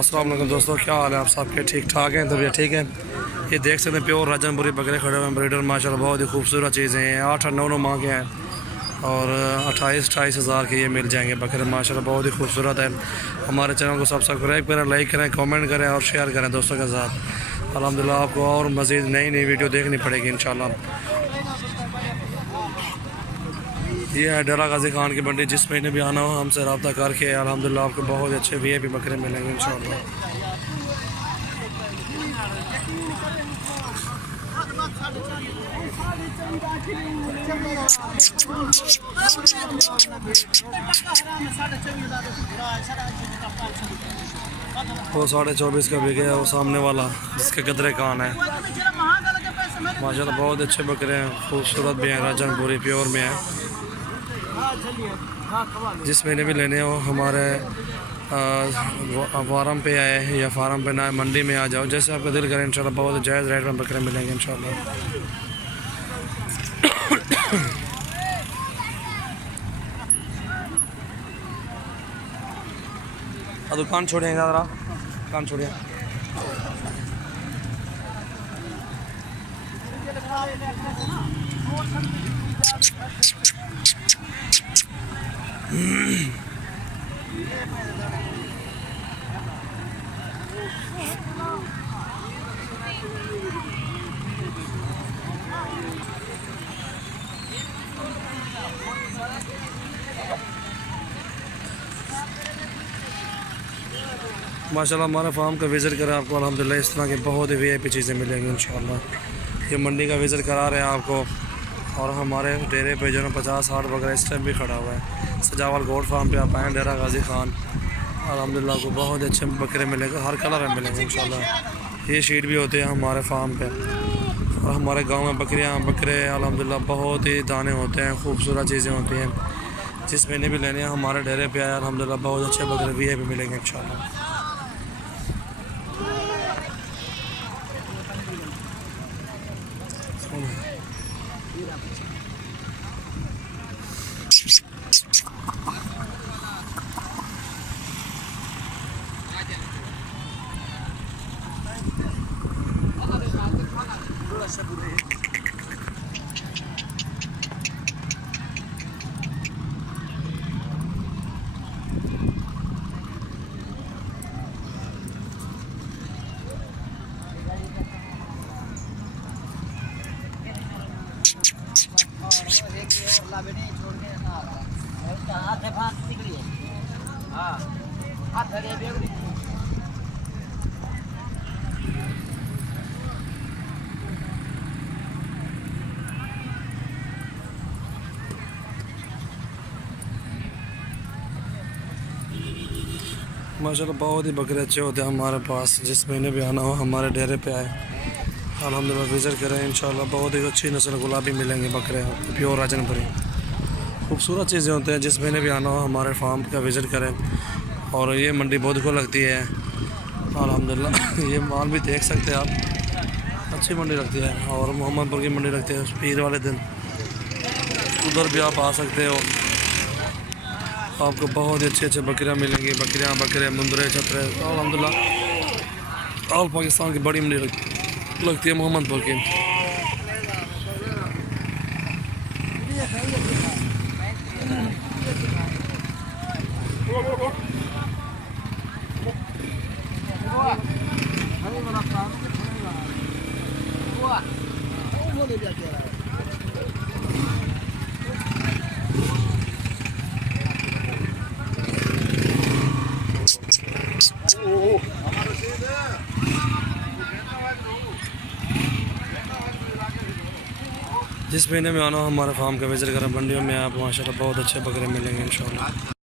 अस्सलाम वालेकुम दोस्तों, क्या हाल है आप सबके? ठीक ठाक हैं? तबीयत ठीक है? ये देख सकते हैं प्योर राजनपुरी बकरे खड़े हुए हैं ब्रीडर, माशाल्लाह बहुत ही खूबसूरत चीज़ें हैं। 8-9 माह के हैं और 28-28 हज़ार के ये मिल जाएंगे बकरे, माशाल्लाह बहुत ही खूबसूरत है। हमारे चैनल को सब्सक्राइब करें, लाइक करें, कमेंट करें और शेयर करें दोस्तों के साथ। अल्हम्दुलिल्लाह आपको और मज़ीद नई वीडियो देखनी पड़ेगी इंशाल्लाह। ये है डेरा गाजी खान की मंडी। जिस महीने भी आना हो हमसे रब्ता करके अल्हम्दुलिल्लाह आपको बहुत अच्छे VIP बकरे मिलेंगे इंशाल्लाह। वो 24.5 का बिके है, वो सामने वाला जिसके गदरे कान है। माशाल्लाह बहुत अच्छे बकरे हैं, खूबसूरत भी हैं, राजनपुरी प्योर में है। जिस महीने भी लेने हो हमारे फार्म पे आए या फार्म पे ना मंडी में आ जाओ, जैसे आपका दिल करे इंशाल्लाह बहुत जायज़ रेट में बकरे मिलेंगे इंशाल्लाह। दुकान छोड़िए ज़रा, दुकान छोड़िए। माशाल्लाह हमारे फार्म का विज़िट करें, आपको अल्हम्दुलिल्लाह इस तरह की बहुत ही VIP चीज़ें मिलेंगी इंशाल्लाह। ये मंडी का विज़िट करा रहे हैं आपको। और हमारे डेरे पे जो है 50-60 बकरा इस टाइम भी खड़ा हुआ है। सजावल गोट फार्म पे आप आएँ, डेरा गाजी खान, अल्हम्दुलिल्लाह आपको बहुत अच्छे बकरे मिलेंगे, हर कलर में मिलेंगे इंशाल्लाह। ये शीट भी होते हैं हमारे फार्म पे। और हमारे गाँव में बकरे अल्हम्दुलिल्लाह बहुत ही दाने होते हैं, खूबसूरत चीज़ें होती हैं। जिस महीने भी लेने हैं हमारे डेरे पे आए, अल्हम्दुलिल्लाह बहुत अच्छे बकरे VIP मिलेंगे इंशाल्लाह। माशाल्लाह बहुत ही बकरे अच्छे होते हैं हमारे पास। जिस महीने भी आना हो हमारे डेरे पे आए, अल्हम्दुलिल्लाह विज़िट करें इंशाल्लाह। बहुत ही अच्छी नस्ल गुलाबी मिलेंगे बकरे, प्योर राजनपुरी, खूबसूरत चीज़ें होते हैं। जिस महीने भी आना हो हमारे फार्म का विज़िट करें। और ये मंडी बहुत को लगती है अल्हम्दुलिल्लाह। ये माल भी देख सकते हैं आप, अच्छी मंडी लगती है। और मोहम्मदपुर की मंडी लगती है पीर वाले दिन, उधर भी आप आ सकते हो। आपको बहुत ही अच्छे बकरियाँ मिलेंगी, बकरे मुंदरे छतरे, अल्हम्दुलिल्लाह ऑल पाकिस्तान की बड़ी मंडी लगती है मोहम्मदपुर की। जिस महीने में आना हो हमारे फार्म का विज़िट करें, मंडियों में आप माशाल्लाह बहुत अच्छे बकरे मिलेंगे इंशाल्लाह।